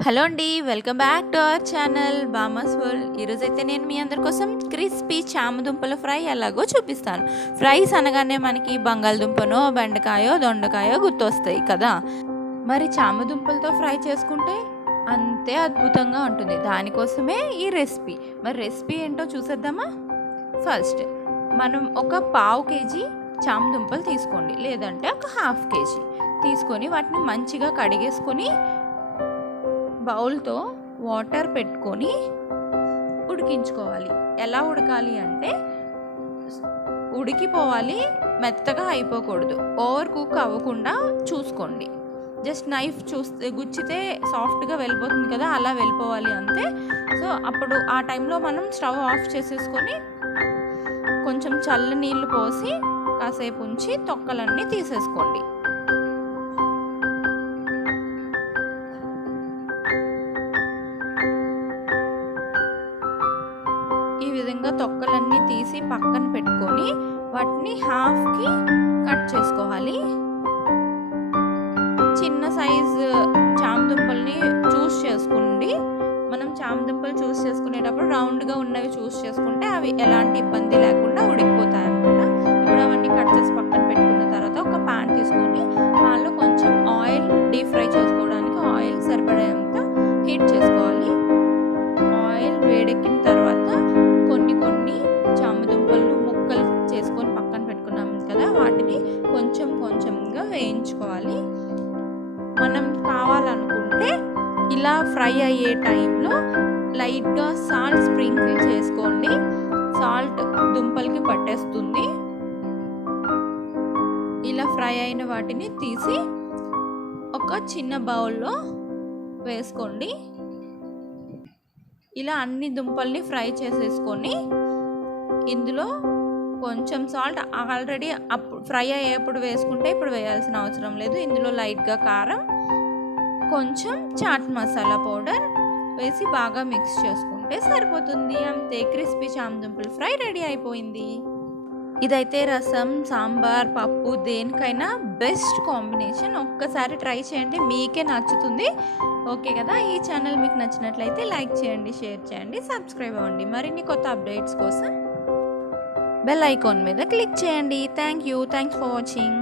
Hello అండి, welcome back to our channel Bamas world. ఈరోజైతే నేను మీ అందరి కోసం క్రిస్పీ చామదుంపల ఫ్రై ఎలాగో చూపిస్తాను. ఫ్రైస్ అనగానే మనకి బంగాళదుంపనో బెండకాయో దొండకాయో గుర్తొస్తాయి కదా. మరి చామదుంపలతో ఫ్రై చేసుకుంటే అంతే అద్భుతంగా ఉంటుంది. దానికోసమే ఈ రెసిపీ. మరి రెసిపీ ఏంటో చూసేద్దామా? ఫస్ట్ మనం ఒక పావు కేజీ చామదుంపలు తీసుకోండి, లేదంటే ఒక హాఫ్ కేజీ తీసుకొని వాటిని మంచిగా కడిగేసుకొని బౌల్తో వాటర్ పెట్టుకొని ఉడికించుకోవాలి. ఎలా ఉడకాలి అంటే ఉడికిపోవాలి, మెత్తగా అయిపోకూడదు, ఓవర్ కుక్ అవ్వకుండా చూసుకోండి. జస్ట్ నైఫ్ చూస్తే గుచ్చితే సాఫ్ట్గా వెళ్ళిపోతుంది కదా, అలా వెళ్ళిపోవాలి అంతే. సో అప్పుడు ఆ టైంలో మనం స్టవ్ ఆఫ్ చేసేసుకొని కొంచెం చల్ల నీళ్ళు పోసి కాసేపు ఉంచి తొక్కలన్నీ తీసేసుకోండి. ఈ విధంగా తొక్కలన్నీ తీసి పక్కన పెట్టుకొని వాటిని హాఫ్కి కట్ చేసుకోవాలి. చిన్న సైజు చామదుంపల్ని చూస్ చేసుకోండి. మనం చామదుంపలు చూస్ చేసుకునేటప్పుడు రౌండ్గా ఉన్నవి చూస్ చేసుకుంటే అవి ఎలాంటి ఇబ్బంది లేకుండా ఉడికిపోతాయి అన్నమాట. ఇప్పుడు అవన్నీ కట్ చేసి పక్కన పెట్టుకున్న తర్వాత ఒక ప్యాన్ తీసుకొని దానిలో కొంచెం ఆయిల్, డీప్ ఫ్రై చేసుకోవడానికి ఆయిల్ సరిపడేంత హీట్ చేసుకోవాలి. ఆయిల్ వేడెక్కిన తర్వాత కొన్ని చామదుంపలు ముక్కలు చేసుకొని పక్కన పెట్టుకున్నాం కదా, వాటిని కొంచెం కొంచెంగా వేయించుకోవాలి. మనం కావాలనుకుంటే ఇలా ఫ్రై అయ్యే టైంలో లైట్గా సాల్ట్ స్ప్రింకిల్ చేసుకోండి. సాల్ట్ దుంపలకి పట్టేస్తుంది. ఇలా ఫ్రై అయిన వాటిని తీసి ఒక చిన్న బౌల్లో వేసుకోండి. ఇలా అన్ని దుంపల్ని ఫ్రై చేసేసుకొని ఇందులో కొంచెం సాల్ట్ ఆల్రెడీ అప్పుడు ఫ్రై అయ్యేప్పుడు వేసుకుంటే ఇప్పుడు వేయాల్సిన అవసరం లేదు. ఇందులో లైట్గా కారం, కొంచెం చాట్ మసాలా పౌడర్ వేసి బాగా మిక్స్ చేసుకుంటే సరిపోతుంది. అంతే, క్రిస్పీ చామదుంపల ఫ్రై రెడీ అయిపోయింది. ఇదైతే రసం, సాంబార్, పప్పు దేనికైనా బెస్ట్ కాంబినేషన్. ఒక్కసారి ట్రై చేయండి, మీకే నచ్చుతుంది. ఓకే కదా. ఈ ఛానల్ మీకు నచ్చినట్లయితే లైక్ చేయండి, షేర్ చేయండి, సబ్స్క్రైబ్ అవ్వండి. మరిన్ని కొత్త అప్డేట్స్ కోసం బెల్ ఐకాన్ మీద క్లిక్ చేయండి. Thanks for watching.